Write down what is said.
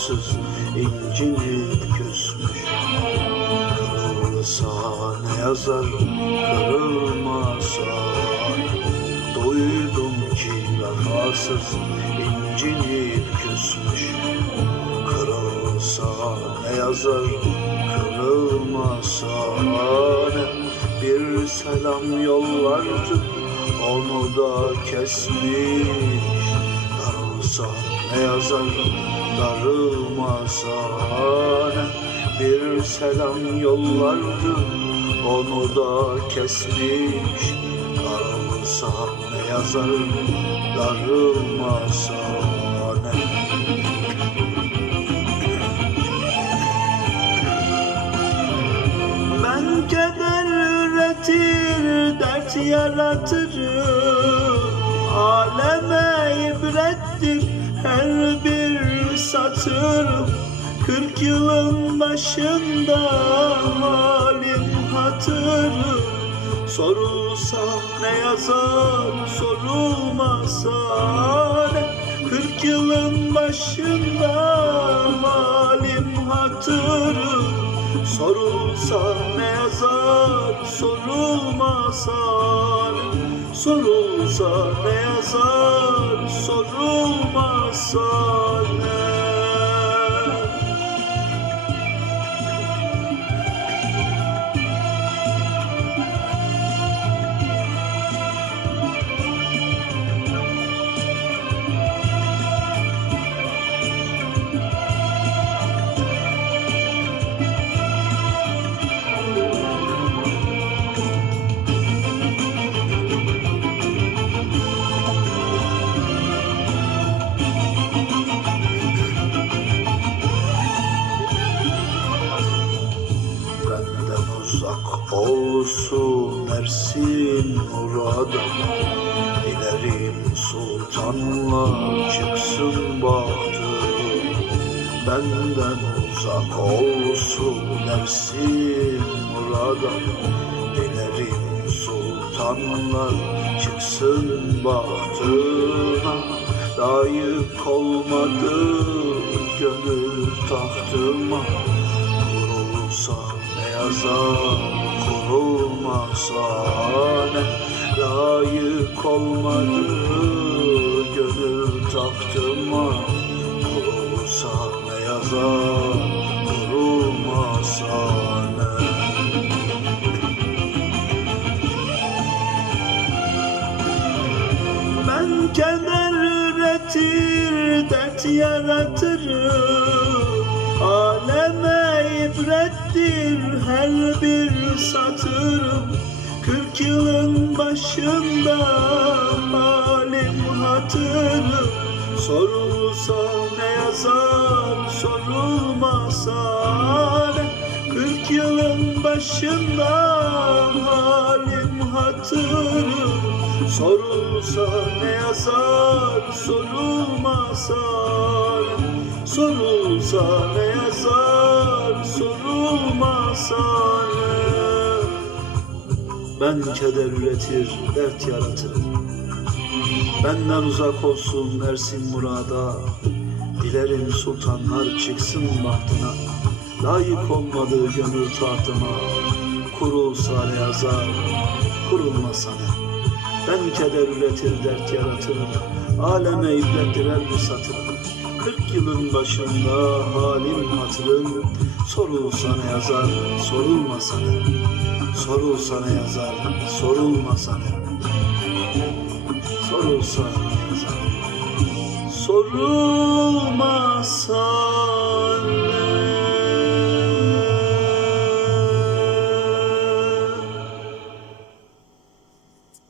vefasız incinip küsmüş Kırılsa ne yazar kırılmasa Duydum ki vefasız incinip küsmüş Kırılsa ne yazar kırılmasa ne Bir selam yollardı onu da kesmiş. Darılsa ne yazar darılmasa ne Bir selam yollardı. Onu da kesmiş Darılsa ne yazar? Darılmasa ne Ben keder üretir, dert yaratırım. Aleme ibrettir her bir satırım Kırk yılın başında halim hatırım Sorulsa ne yazar, sorulmasa ne? Kırk yılın başında halim hatırım Sorulsa ne yazar, sorulmasa ne? Sorulsa ne yazar, sorulmasa ne olsun Ersin muradım Dilerim sultanla çıksın bahtım Benden uzak olsun Ersin muradım Dilerim sultanla çıksın bahtına. Layık olmadı gönül tahtıma. Kurulsa ne yazar kurulmasa ne Layık olmadı gönül tahtıma Kurulsa ne yazar kurulmasa ne? Ben keder üretir, dert yaratırım Aleme ibrettir her bir satırım. Kırk yılın başında halim hatırım. Sorulsa ne yazar, sorulmasa ne? Kırk yılın başında halim hatırım. Sorulsa ne yazar, sorulmasa ne Sorulsa ne yazar, sorulmasa ne? Ben keder üretir, dert yaratırım Benden uzak olsun Ersin murada Dilerim sultanlar çıksın bahtına. Layık olmadığı gönül tahtıma Kurulsa ne yazar, kurulmasa ne? Ben keder üretir, dert yaratırım Aleme ibrettir her bir satırım Kırk yılın başında halim hatırım Sorulsa ne yazar, sorulmasa ne Sorulsa ne yazar, sorulmasa ne Sorulsa ne yazar, sorulmasa ne